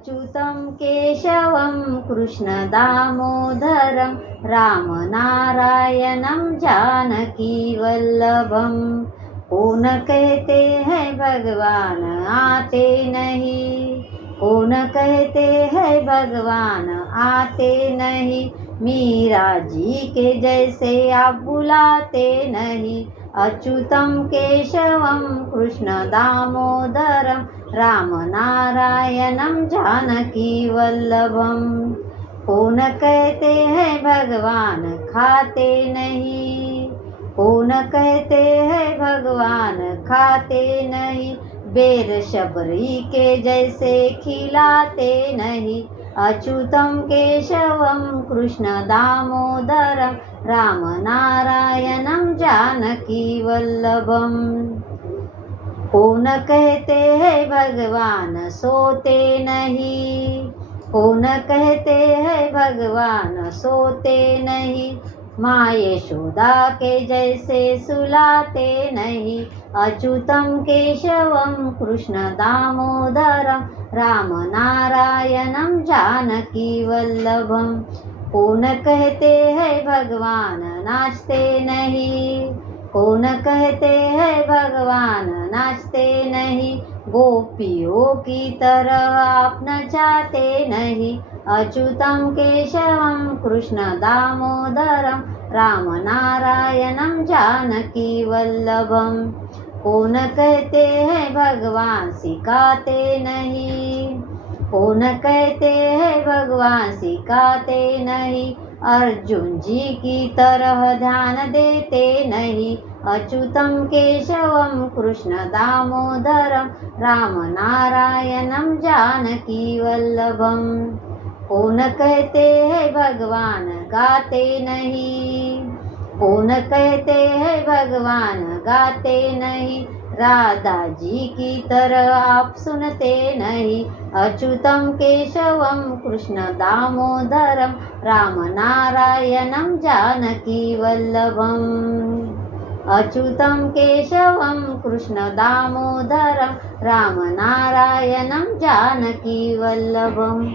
अच्युतं केशवं कृष्णदामोदरं रामनारायणं जानकीवल्लभं। कौन कहते हैं भगवान आते नहीं, कौन कहते हैं भगवान आते नहीं, मीरा जी के जैसे आप बुलाते नहीं। अच्युतं केशवं कृष्णदामोदरं रामनारायणं जानकीवल्लभं। कौन कहते हैं भगवान खाते नहीं, कौन कहते हैं भगवान खाते नहीं, बेर शबरी के जैसे खिलाते नहीं। अच्युतं केशवं कृष्णदामोदरं रामनारायणं जानकीवल्लभं। कौन कहते हैं भगवान सोते नहीं, कौन कहते हैं भगवान सोते नहीं, माँ यशोदा के जैसे सुलाते नहीं। अच्युतं केशवं कृष्णदामोदरं रामनारायणं जानकीवल्लभं। कौन कहते हैं भगवान नाचते नहीं, कौन कहते हैं भगवान नाचते नहीं, गोपियों की तरह आप नचाते नहीं। अच्युतं केशवं कृष्णदामोदरं रामनारायणं जानकीवल्लभं। कौन कहते हैं भगवान सिखाते नहीं, कौन कहते हैं भगवान सिखाते नहीं, अर्जुन जी की तरह ध्यान देते नहीं। अच्युतं केशवं कृष्णदामोदरं रामनारायणं जानकीवल्लभं। कौन कहते हैं भगवान गाते नहीं, कौन कहते हैं भगवान गाते नहीं, राधा जी की तरह आप सुनते नहीं। अच्युतं केशवं कृष्णदामोदरं रामनारायणं जानकीवल्लभं। अच्युतं केशवं कृष्णदामोदरं रामनारायणं जानकीवल्लभम्।